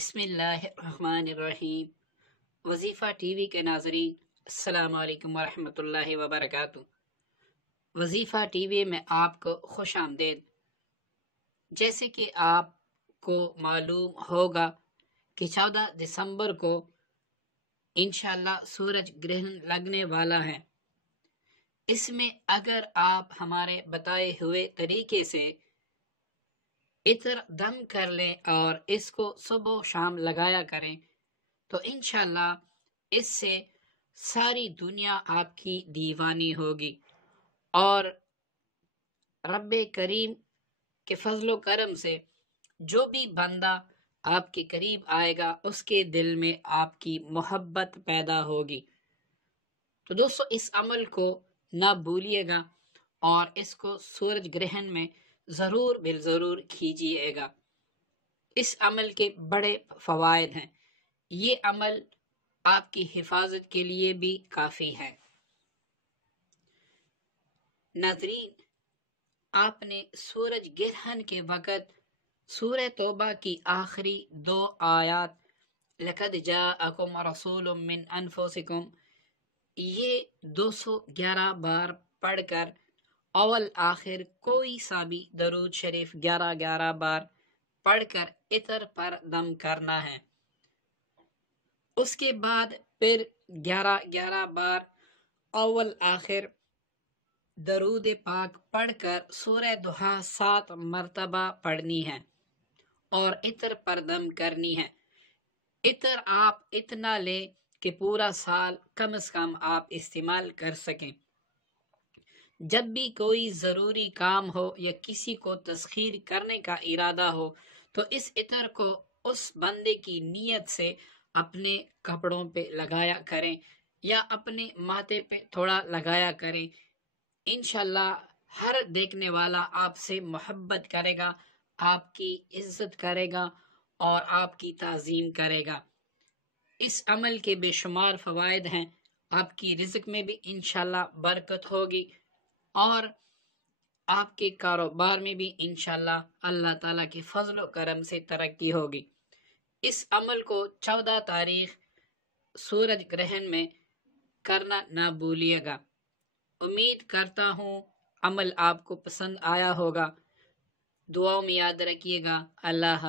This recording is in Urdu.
بسم اللہ الرحمن الرحیم۔ وظیفہ ٹی وی کے ناظرین، السلام علیکم ورحمۃ اللہ وبرکاتہ۔ وظیفہ ٹی وی میں آپ کو خوش آمدید۔ جیسے کہ آپ کو معلوم ہوگا کہ 14 دسمبر کو انشاءاللہ سورج گرہن لگنے والا ہے۔ اس میں اگر آپ ہمارے بتائے ہوئے طریقے سے عطر دم کر لیں اور اس کو صبح و شام لگایا کریں تو انشاءاللہ اس سے ساری دنیا آپ کی دیوانی ہوگی، اور رب کریم کے فضل و کرم سے جو بھی بندہ آپ کے قریب آئے گا اس کے دل میں آپ کی محبت پیدا ہوگی۔ تو دوستو، اس عمل کو نہ بھولیے گا اور اس کو سورج گرہن میں ضرور بالضرور کیجیے گا۔ اس عمل کے بڑے فوائد ہیں۔ یہ عمل آپ کی حفاظت کے لیے بھی کافی ہے۔ ناظرین، آپ نے سورج گرہن کے وقت سورہ توبہ کی آخری 2 آیات لَقَدْ جَاءَكُمْ رَسُولٌ مِّنْ أَنفُسِكُمْ یہ 211 بار پڑھ کر اول آخر کوئی سا بھی درود شریف 11 بار پڑھ کر عطر پر دم کرنا ہے۔ اس کے بعد پھر 11 بار اول آخر درود پاک پڑھ کر سورہ دہا 7 مرتبہ پڑھنی ہے اور عطر پر دم کرنی ہے۔ عطر آپ اتنا لیں کہ پورا سال کم از کم آپ استعمال کر سکیں۔ جب بھی کوئی ضروری کام ہو یا کسی کو تسخیر کرنے کا ارادہ ہو تو اس عطر کو اس بندے کی نیت سے اپنے کپڑوں پہ لگایا کریں یا اپنے ماتھے پہ تھوڑا لگایا کریں۔ انشاءاللہ ہر دیکھنے والا آپ سے محبت کرے گا، آپ کی عزت کرے گا اور آپ کی تعظیم کرے گا۔ اس عمل کے بے شمار فوائد ہیں۔ آپ کی رزق میں بھی انشاءاللہ برکت ہوگی اور آپ کے کاروبار میں بھی انشاءاللہ اللہ تعالیٰ کے فضل و کرم سے ترقی ہوگی۔ اس عمل کو 14 تاریخ سورج گرہن میں کرنا نہ بھولیے گا۔ امید کرتا ہوں عمل آپ کو پسند آیا ہوگا۔ دعاؤں میں یاد رکھیے گا۔ اللہ حافظ۔